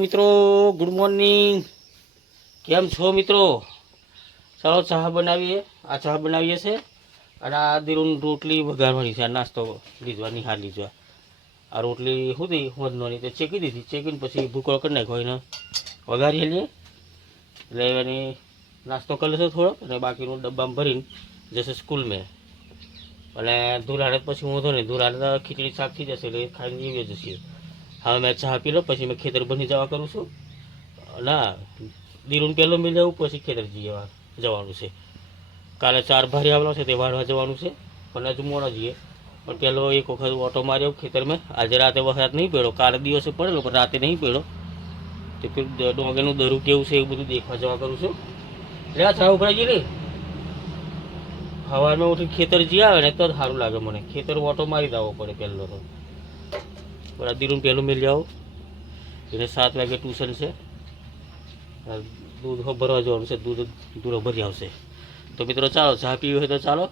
મિત્રો, good morning. કેમ છો મિત્રો? ચાલો ચા બનાવીએ. આ ચા બનાવીએ છે અને આ દીરુન રોટલી વઘારવાની છે. આ નાસ્તો લીધવા નિહાર લીધવા. આ રોટલી સુધી વધવાની તો ચેકી દીધી. ચેકીને પછી ભૂકો કરી નાખ્યો એને વઘારી લઈએ. એટલે એની નાસ્તો કરી લેશો થોડો અને બાકીનું ડબ્બામાં ભરીને જશે સ્કૂલ મેં. અને ધુરાડે પછી હું તો નહીં, ધુરાડે તો ખીચડી શાક થઈ જશે એટલે ખાઈને એવી જશે. હવે મેં ચા પી લો, પછી મેં ખેતર બની જવા કરું છું. ના, દીરુન પહેલો મિલ જવું, પછી ખેતર જવાનું છે. કાલે 4 ભારી આવેલો છે તે વાળવા જવાનું છે, પણ હજુ મોડા જઈએ. પણ પહેલો એક વખત ઓટો માર્યો ખેતરમાં. આજે રાતે વરસાદ નહીં પડ્યો, કાલે દિવસે પડેલો પણ રાતે નહીં પડ્યો. તો ડોંગરનું દરું કેવું છે એવું બધું દેખવા જવા કરું છું. એટલે આ ચા ઉભરાઈ ગઈ. સવારમાં ઉઠી ખેતર જી આવે ને તો જ સારું લાગે મને. ખેતર ઓટો મારી દેવો પડે પહેલો તો. બરાબર, દીરુન પહેલું મેળ જાઓ. એને 7 વાગે ટ્યુશન છે. દૂધ ભરવા જવાનું છે, દૂધ ભરી આવશે. તો મિત્રો ચાલો, ચા પીવી હોય તો ચાલો.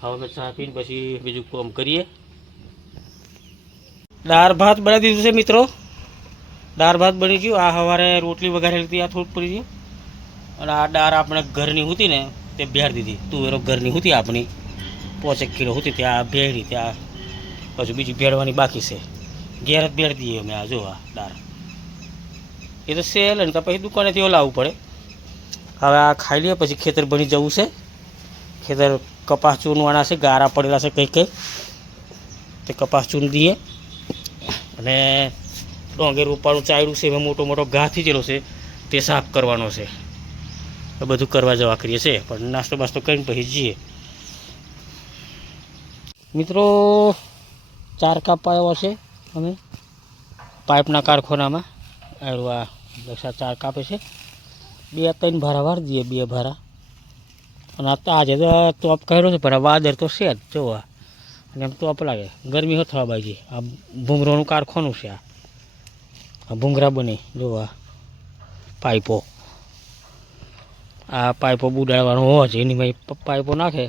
હવે અમે ચા પીને પછી બીજું કામ કરીએ. દાળ ભાત બનાવી દીધું છે મિત્રો. દાળ ભાત બની ગયું. આ સવારે રોટલી વઘારેલી હતી, આ થોડુંક પડી ગયું. અને આ દાળ આપણે ઘરની હતી ને તે બેહાર દીધી. તુવેરો ઘરની હતી આપણી 5 કિલો હતી, ત્યાં ભેળી. ત્યાં પછી બીજી ભેળવાની બાકી છે. ઘેર જ ભેળ દઈએ અમે. આ જો આ દાળ એ તો સેલ ને તો પછી દુકાનેથી લાવવું પડે. હવે આ ખાઈ લઈએ પછી ખેતર બની જવું છે. ખેતર કપાસ ચૂનવાના છે, ગારા પડેલા છે કંઈ તે કપાસ ચૂન દઈએ. અને ડોંગર રૂપાનું ચાયડું છે, એમાં મોટો મોટો ઘા થઈ ગયેલો છે, તે સાફ કરવાનો છે. એ બધું કરવા જવા કરીએ છીએ. પણ નાસ્તો બાસ્તો કરીને પછી જઈએ. મિત્રો 4 કાપા આવ્યા છે અમે પાઇપના કારખાનામાં. આ દક્ષા 4 કાપે છે. 2-3 ભારા વાર દઈએ, 2 ભારા. અને આજે તો તોપ કર્યો છે, પણ વાદર તો છે જ જોવા. અને એમ તોપ લાગે, ગરમી હો થવા બાજી. આ ભૂંગરાનું કારખાનું છે. આ ભૂંગરા બને જોવા પાઇપો. આ પાઇપો બુડાડવાનો હોય છે, એની ભાઈ પાઇપો નાખે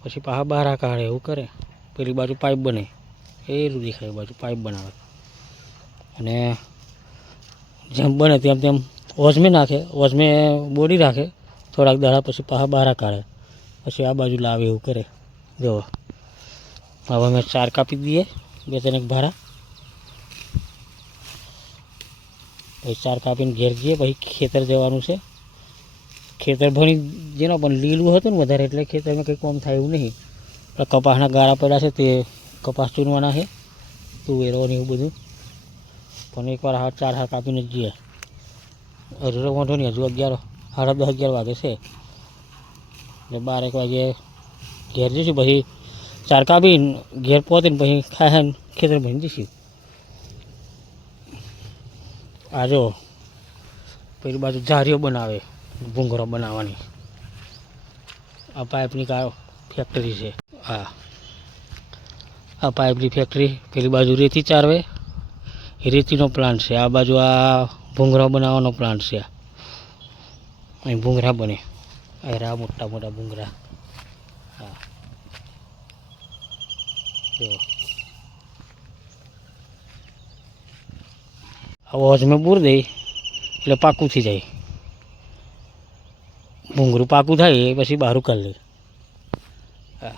પછી પાછા બહાર કાઢે એવું કરે. પેલી બાજુ પાઇપ બને એ દેખાય, બાજુ પાઇપ બનાવે. અને જેમ બને તેમ તેમ ઓઝમે નાખે, ઓઝમે બોડી રાખે થોડાક દાડા, પછી પાછા બહાર કાઢે, પછી આ બાજુ લાવે એવું કરે. જો હવે અમે 4 કાપી દઈએ, 2-3 ભારા. પછી 4 કાપીને ઘેર જઈએ. પછી ખેતર જવાનું છે. ખેતર ભણી જેનો પણ લીલું હતું ને વધારે, એટલે ખેતરમાં કંઈ કામ થાય એવું નહીં. કપાસના ગાળા પડ્યા છે, તે કપાસ ચૂનવાના છે, તુવેરો ને એવું બધું. પણ એકવાર 4 હાથ કાપીને જ જઈએ. હજુ વાંધો નહીં, હજુ 11, 10:30 વાગે છે. એટલે 12 વાગે ઘેર જઈશું. પછી 4 કાપીને ઘેર પહોંચીને પછી ખાઈને ખેતર ભણી જઈશું. આ જો પેલી બાજુ જારીઓ બનાવે, ભૂંગરો બનાવવાની. આ પાઇપની ફેક્ટરી છે. આ પાઇપની ફેક્ટરી. પેલી બાજુ રેતી ચારવે, રેતીનો પ્લાન્ટ છે. આ બાજુ આ ભૂંગરા બનાવવાનો પ્લાન્ટ છે. અહીં ભૂંગરા બને. આ મોટા મોટા ભૂંગરા. હા જો આવો હજમે બૂર દઈ એટલે પાકું થઈ જાય. ભૂંગરું પાકું થાય પછી બહાર કરી લે. હા.